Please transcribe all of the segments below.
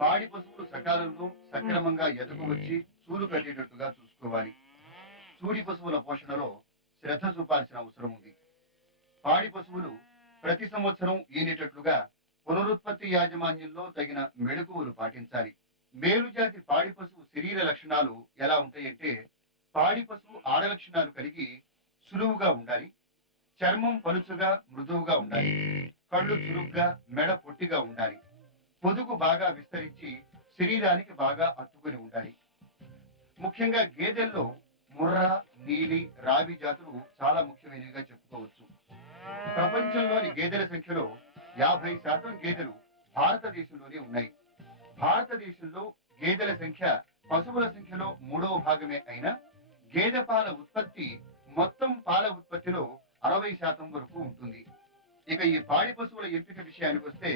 పాడి పశువులు సకాలంలో సక్రమంగా ఎదకు వచ్చి చూలు కట్టేటట్టుగా చూసుకోవాలి. చూడి పశువుల పోషణలో శ్రద్ధ చూపాల్సిన అవసరం ఉంది. పాడి పశువులు ప్రతి సంవత్సరం ఈనేటట్లుగా పునరుత్పత్తి యాజమాన్యంలో తగిన మెళకువలు పాటించాలి. మేలుజాతి పాడి పశువు శరీర లక్షణాలు ఎలా ఉంటాయంటే, పాడి పశువు ఆడ లక్షణాలు కలిగి సులువుగా ఉండాలి, చర్మం పలుచుగా మృదువుగా ఉండాలి, కళ్ళు చురుగ్గా మెడ పొట్టిగా ఉండాలి, పొదుగు బాగా విస్తరించి శరీరానికి బాగా అత్తుకొని ఉండాలి. ముఖ్యంగా గేదెల్లో ముర్రా, నీలి, రావి జాతులు చాలా ముఖ్యమైనవిగా చెప్పుకోవచ్చు. ప్రపంచంలోని గేదెల సంఖ్యలో 50% గేదెలు భారతదేశంలోనే ఉన్నాయి. భారతదేశంలో గేదెల సంఖ్య పశువుల సంఖ్యలో 3వ భాగమే అయినా గేదె పాల ఉత్పత్తి మొత్తం పాల ఉత్పత్తిలో 60% వరకు ఉంటుంది. ఇక ఈ పాడి పశువుల ఎంపిక విషయానికి వస్తే,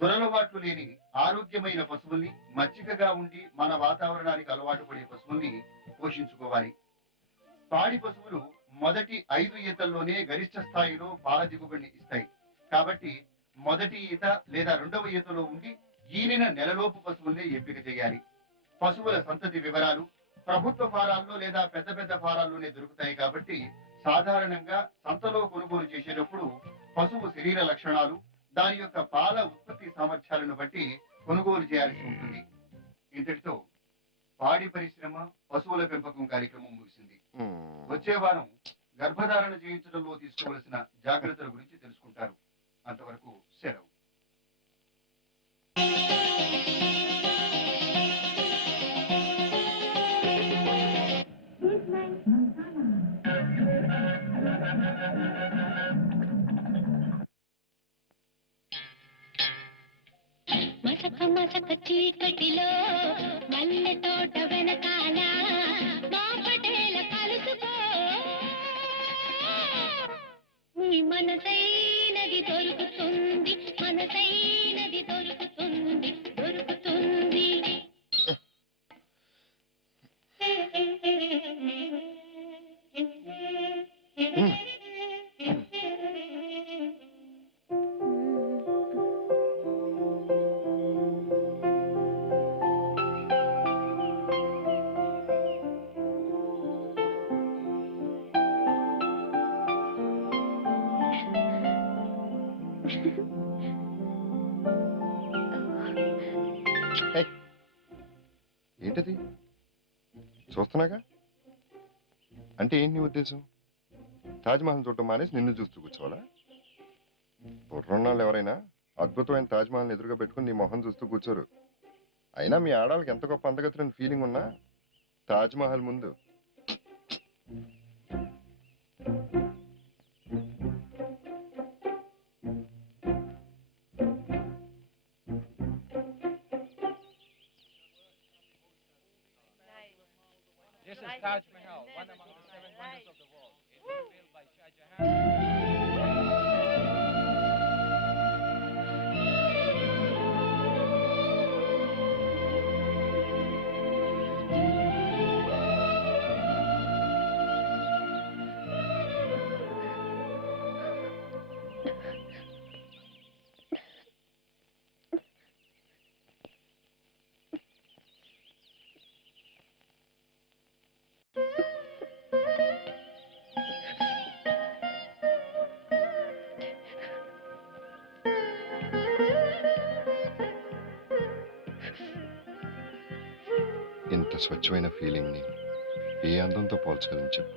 దురలవాట్లు లేని ఆరోగ్యమైన పశువుల్ని, మచ్చికగా ఉండి మన వాతావరణానికి అలవాటు పడే పశువుల్ని పోషించుకోవాలి. పాడి పశువులు మొదటి 5 ఈతల్లోనే గరిష్ట స్థాయిలో పాల దిగుబడిని ఇస్తాయి. కాబట్టి మొదటి ఈత లేదా 2వ ఈతలో ఉండి ఈనిన నెలలోపు పశువుల్ని ఎంపిక చేయాలి. పశువుల సంతతి వివరాలు ప్రభుత్వ ఫారాల్లో లేదా పెద్ద పెద్ద ఫారాల్లోనే దొరుకుతాయి. కాబట్టి సాధారణంగా సంతలో కొనుగోలు చేసేటప్పుడు పశువు శరీర లక్షణాలు, దాని యొక్క పాల ఉత్పత్తి సామర్థ్యాలను బట్టి కొనుగోలు చేయాల్సి ఉంటుంది. ఇంతటితో పాడి పరిశ్రమ, పశువుల పెంపకం కార్యక్రమం ముగిసింది. వచ్చే వారం గర్భధారణ చేయించడంలో తీసుకోవలసిన జాగ్రత్తల గురించి తెలుసుకుంటారు. అంతవరకు సెలవు. మసక మసక చీకటిలో మల్లె తోట వెనకాల బాపటేల కలుసుకో, నీ మనసైనది దొరుకుతుంది, మనసైనది దొరుకుతుంది, దొరుకుతుంది. ఏంటది చూస్తున్నాగా? అంటే ఏంటి నీ ఉద్దేశం? తాజ్మహల్ చూడటం మానేసి నిన్ను చూస్తూ కూర్చోవాలా? బుర్రున్నాళ్ళు ఎవరైనా అద్భుతమైన తాజ్మహల్ని ఎదురుగా పెట్టుకుని నీ మొహం చూస్తూ కూర్చోరు. అయినా మీ ఆడాళ్ళకి ఎంత గొప్ప అందగతులని ఫీలింగ్ ఉన్నా తాజ్మహల్ ముందు This is Taj Mahal, one among the seven wonders of the world. It was built by Shah Jahan. ఇంత స్వచ్ఛమైన ఫీలింగ్ని ఏ అందంతో పోల్చగలని చెప్పు.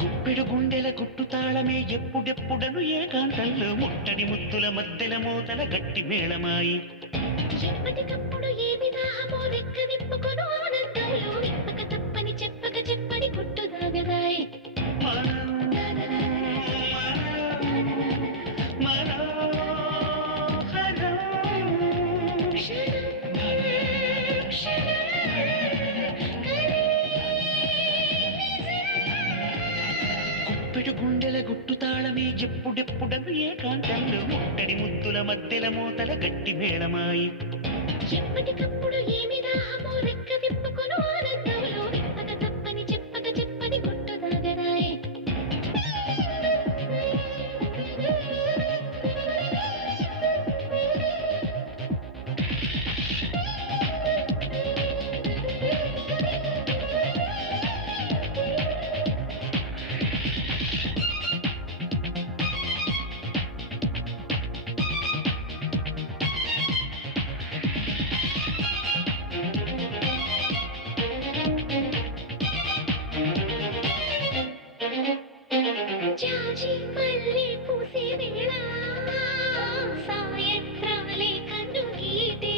గుప్పెడు గుండెల గుట్టు తాళమే ఎప్పుడెప్పుడను ఏకాంతంలో ముట్టడి ముద్దుల మద్దెల మూతల గట్టి మేళమాయి. ఎప్పటికప్పుడు ఏమి దాహమో రెక్క విప్పుకొను ఆనందంలో విప్పక తప్పని చెప్పక చెప్పని గుట్టు దాగదాయి. మనం మనోహరం. గుప్పెడు గుండెల గుట్టు తాళమే ఎప్పుడెప్పుడను ఏకాంతంలో ముట్టడి ముద్దుల మద్దెల మూతల గట్టి మేళమాయి. ఎప్పటికప్పుడు ఏమి దాహమో రెక్క విప్పుకొను ఆనందంలో విప్పక తప్పని చెప్పక చెప్పని గుట్టు దాగదాయి. జాజి మల్లె పూసే వేళ సాయంత్రాలే కన్ను గీటే.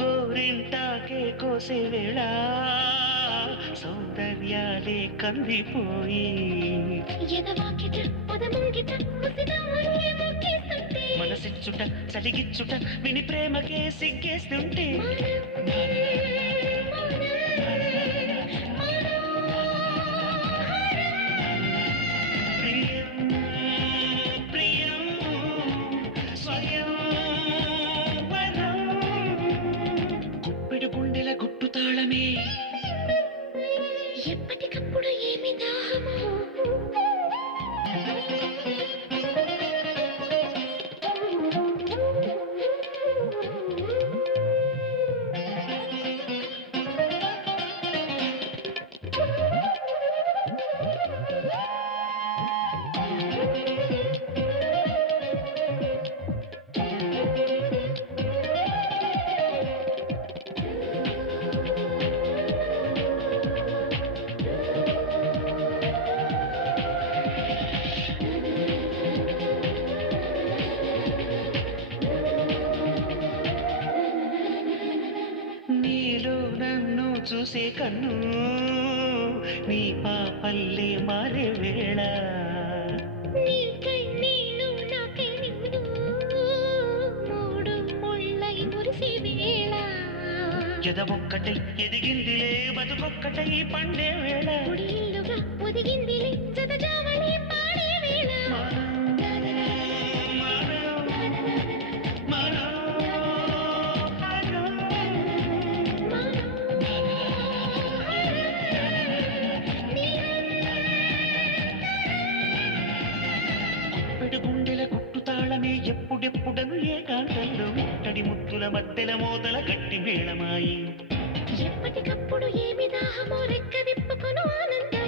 గోరింటాకే కోసే వేళ సౌందర్యాలే కందిపోయి. ఎదవాకిట పొదముంగిట ముసిదాయే మొక్కేస్తుంటే మనసిచ్చుట చలిగిచ్చుట విని ప్రేమకే సిగ్గేస్తుంటే. ప్రియం ప్రియం స్వయం వరం. గుప్పెడు గుండెల గుట్టు తాళమే ఎప్పటికప్పుడు ఏమి దాహమో నీలో నన్ను చూసే కన్ను నీ పాపల్లే మారే వేళ. నీకై నేను నాకై నిన్ను మూడు ముళ్ళై మురిసే వేళ. ఎదవొక్కటై ఎదిగిందిలే బతుకొక్కటై పండే వేళ. పొడి ఇల్లుగా ఒదిగిందిలే జత జావళి పాడే వేళ. మనం ముద్దుల మద్దెల మోతల గట్టి మేళమాయి ఎప్పటికప్పుడు ఏమి దాహమో రెక్క విప్పుకొను ఆనంద